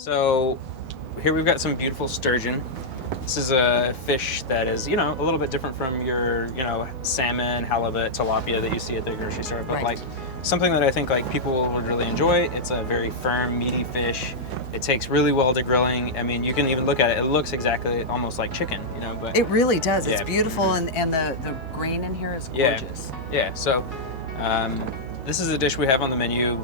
So here we've got some beautiful sturgeon. This is a fish that is, a little bit different from your, salmon, halibut, tilapia that you see at the grocery store, but Right. like something that I think like people would really enjoy. It's a very firm, meaty fish. It takes really well to grilling. I mean, you can even look at it. It looks exactly almost like chicken, but It really does. It's Yeah. beautiful, and the grain in here is Yeah. gorgeous. Yeah, so this is a dish we have on the menu,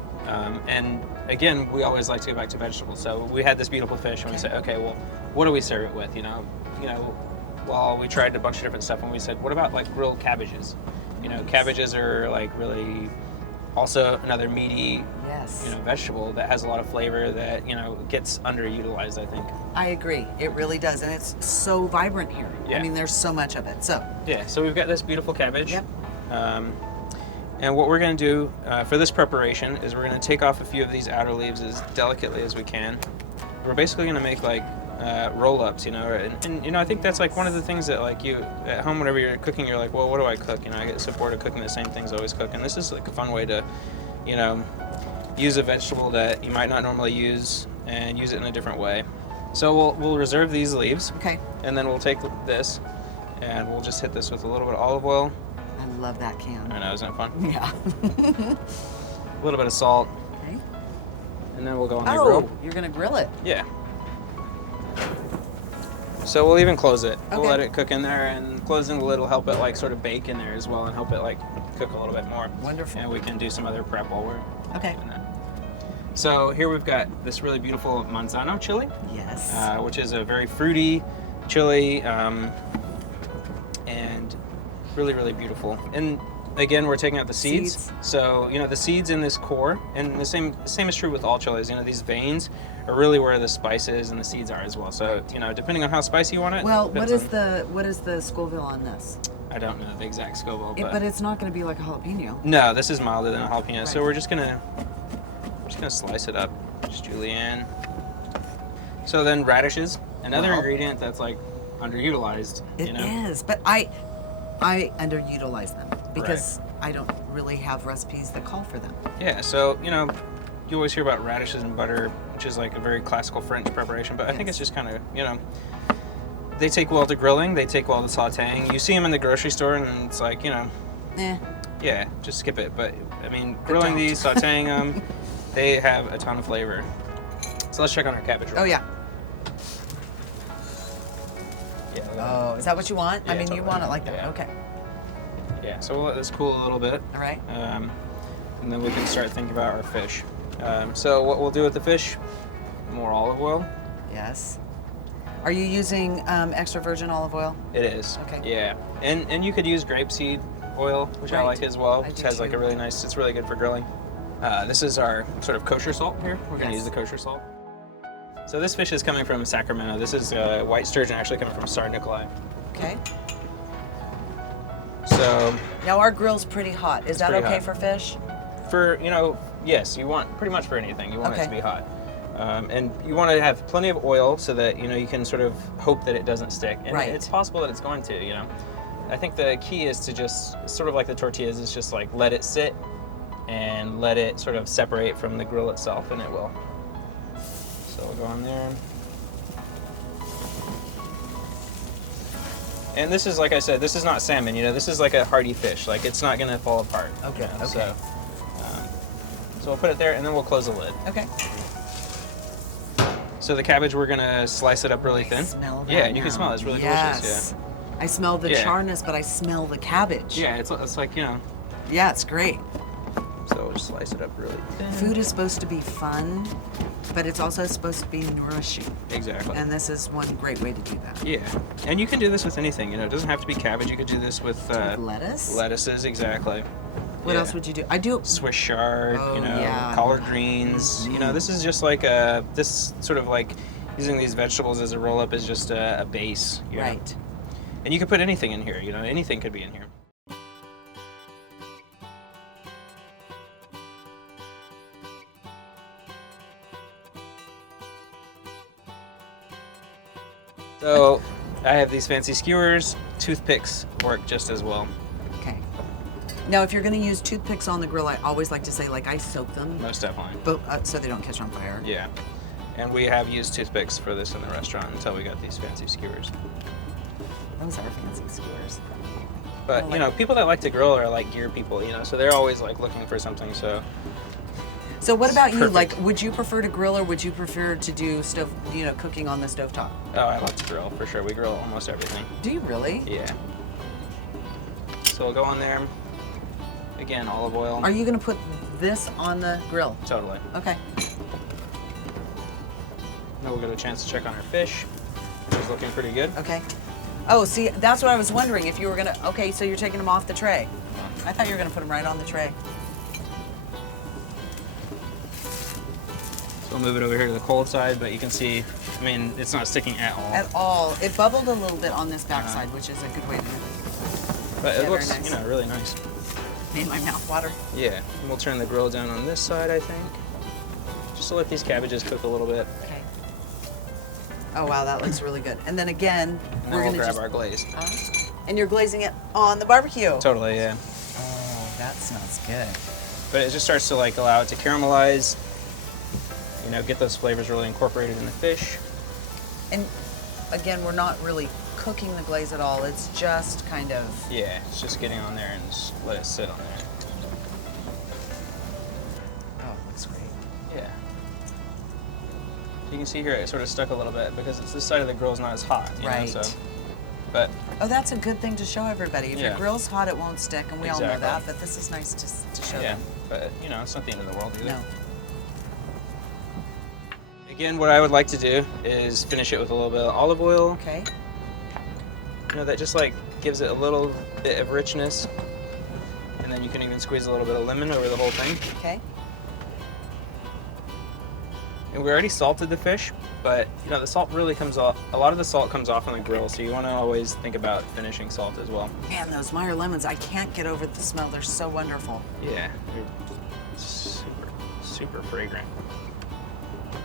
and again, we always like to go back to vegetables. So we had this beautiful fish, and we said, okay, well, what do we serve it with? Well, we tried a bunch of different stuff, and we said, what about like grilled cabbages? Cabbages are like really also another meaty, Yes. vegetable that has a lot of flavor that gets underutilized, I think. I agree. It really does, and it's so vibrant here. Yeah. I mean, there's so much of it. So, Yeah, so we've got this beautiful cabbage. Yep. And what we're going to do for this preparation is we're going to take off a few of these outer leaves as delicately as we can. We're basically going to make like roll-ups, and I think that's like one of the things that like you at home whenever you're cooking, you're like, well, what do I cook? I get so bored of cooking the same things I always cook, and this is like a fun way to, use a vegetable that you might not normally use and use it in a different way. So we'll reserve these leaves. okay. And then we'll take this, and we'll just hit this with a little bit of olive oil. I love that can. I know, isn't it fun? Yeah. A little bit of salt, Okay. and then we'll go on the Oh, grill. you're gonna grill it. Yeah. So we'll even close it. We'll Okay. let it cook in there, and closing the lid will help it like sort of bake in there as well, and help it like cook a little bit more. Wonderful. And we can do some other prep while we're Okay. doing that. So here we've got this really beautiful manzano chili, Yes. which is a very fruity chili, and really, really beautiful. And again, we're taking out the seeds. Seeds. So, the seeds in this core, and the same is true with all chilies. These veins are really where the spices and the seeds are as well. So, depending on how spicy you want it. well, what depends is the Scoville on this? I don't know the exact Scoville, But it's not going to be like a jalapeno. no, this is milder than a jalapeno. So Right. we're just gonna slice it up, just julienne. So then radishes, another Well- ingredient that's like underutilized. It is, but I underutilize them because I don't really have recipes that call for them. Yeah, so you always hear about radishes and butter, which is like a very classical French preparation, but I think it's Yes. just kind of, they take well to grilling, they take well to sautéing. You see them in the grocery store, and it's like, Eh. yeah, just skip it. But I mean, grilling don't. these, sautéing them, they have a ton of flavor. So let's check on our cabbage. Oh yeah. Yeah. Oh, is that what you want? Yeah, I mean, you totally. want it like that. Yeah. Okay. Yeah, so we'll let this cool a little bit. All right. And then we can start thinking about our fish. So what we'll do with the fish, more olive oil. Yes. Are you using extra virgin olive oil? It is. Okay. Yeah, and you could use grapeseed oil, which I Right. like as well. I It do has like too. a really nice. It's really good for grilling. This is our sort of kosher salt here. We're gonna Yes. use the kosher salt. So this fish is coming from Sacramento. This is white sturgeon, actually coming from Star Nikolai. Okay. So Now our grill's pretty hot. Is that pretty okay hot. for fish? for yes, you want pretty much for anything. You want it Okay. to be hot. And you want to have plenty of oil so that you can sort of hope that it doesn't stick. And Right. it's possible that it's going to. I think the key is to just sort of like the tortillas, is just like let it sit and let it sort of separate from the grill itself, and it will. So we'll go on there. And this is, like I said, this is not salmon. This is like a hearty fish. Like it's not gonna fall apart. Okay, okay. So we'll put it there, and then we'll close the lid. Okay. So the cabbage, we're gonna slice it up really thin. Smell that Yeah, and you can now. smell it. It's really yes. delicious. I smell the Yeah. charness, but I smell the cabbage. Yeah. Yeah, it's like Yeah, it's great. So we'll just slice it up really thin. Food is supposed to be fun, but it's also supposed to be nourishing. Exactly. And this is one great way to do that. Yeah, and you can do this with anything. It doesn't have to be cabbage. You could do this with Lettuce? lettuces. Exactly. What Yeah. else would you do? I do. Swiss chard, Oh, yeah. collard greens. This is just like this sort of like using these vegetables as a roll up is just a base. Right. And you could put anything in here. Anything could be in here. So I have these fancy skewers. Toothpicks work just as well. Okay. Now, if you're going to use toothpicks on the grill, I always like to say, like, I soak them, Most definitely. but so they don't catch on fire. Yeah. And we have used toothpicks for this in the restaurant until we got these fancy skewers. Those are fancy skewers. But, you know, people that like to grill are like gear people, you know, so they're always like looking for something, so. So what about you? Perfect. Like, would you prefer to grill or would you prefer to do cooking on the stovetop? Oh, I love to grill, for sure. We grill almost everything. Do you really? Yeah. So we'll go on there. Again, olive oil. Are you going to put this on the grill? Totally. Okay. Now we'll get a chance to check on our fish, which is looking pretty good. Okay. Oh, see, that's what I was wondering if you were going to. Okay, so you're taking them off the tray. I thought you were going to put them right on the tray. So we'll move it over here to the cold side, but you can see, I mean, it's not sticking at all. At all. It bubbled a little bit on this backside, which is a good way to do it. But Yeah, it looks, very nice. you know, really nice. Made my mouth water. Yeah. And we'll turn the grill down on this side, I think. Just to let these cabbages cook a little bit. Okay. Oh, wow, that looks really good. And then again, And we're then going we'll to grab just... our glaze. And you're glazing it on the barbecue. Totally, yeah. Oh, that smells good. But it just starts to like allow it to caramelize, you know, get those flavors really incorporated in the fish. And again, we're not really cooking the glaze at all. It's just kind of... Yeah, it's just getting on there and just let it sit on there. Oh, it looks great. Yeah. You can see here it sort of stuck a little bit because it's this side of the grill's not as hot, you Right. know, so. But Oh, that's a good thing to show everybody. If your Yeah. grill's hot, it won't stick, and we all know Exactly. that, but this is nice to show yeah, them. but you know, it's not the end of the world either. No. Again, what I would like to do is finish it with a little bit of olive oil. Okay. You know, that just like gives it a little bit of richness. And then you can even squeeze a little bit of lemon over the whole thing. Okay. And we already salted the fish, but you know, the salt really comes off, a lot of the salt comes off on the grill, so you want to always think about finishing salt as well. Man, those Meyer lemons, I can't get over the smell. They're so wonderful. Yeah, they're super, super fragrant.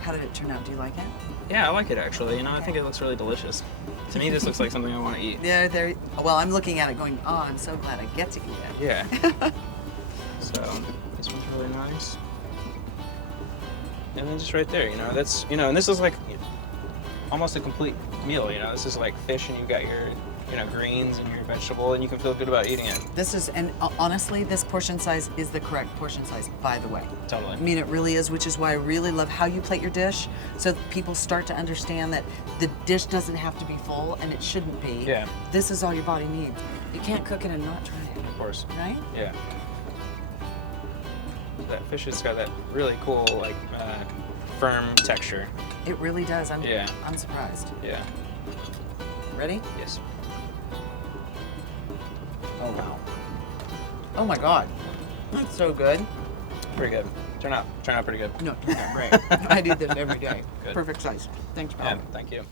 How did it turn out? Do you like it? Yeah, I like it actually. You know, I think it looks really delicious. To me, this looks like something I want to eat. Yeah, there. Well, I'm looking at it going, oh, I'm so glad I get to eat it. Yeah. So, this one's really nice. And then just right there, you know, that's, you know, and this is like almost a complete meal, you know. This is like fish and you've got your, you know, greens and your vegetable and you can feel good about eating it. This is, and honestly, this portion size is the correct portion size, by the way. Totally. I mean, it really is, which is why I really love how you plate your dish, so that people start to understand that the dish doesn't have to be full, and it shouldn't be. Yeah. This is all your body needs. You can't cook it and not try it, Of course. right? Yeah. That fish has got that really cool, like, firm texture. It really does. I'm surprised. Yeah. Ready? Yes. Oh, wow. Oh, my God. That's so good. Pretty good. Turn out pretty good. No, great. I do this every day. Good. Perfect size. Thanks, pal. Yeah, thank you.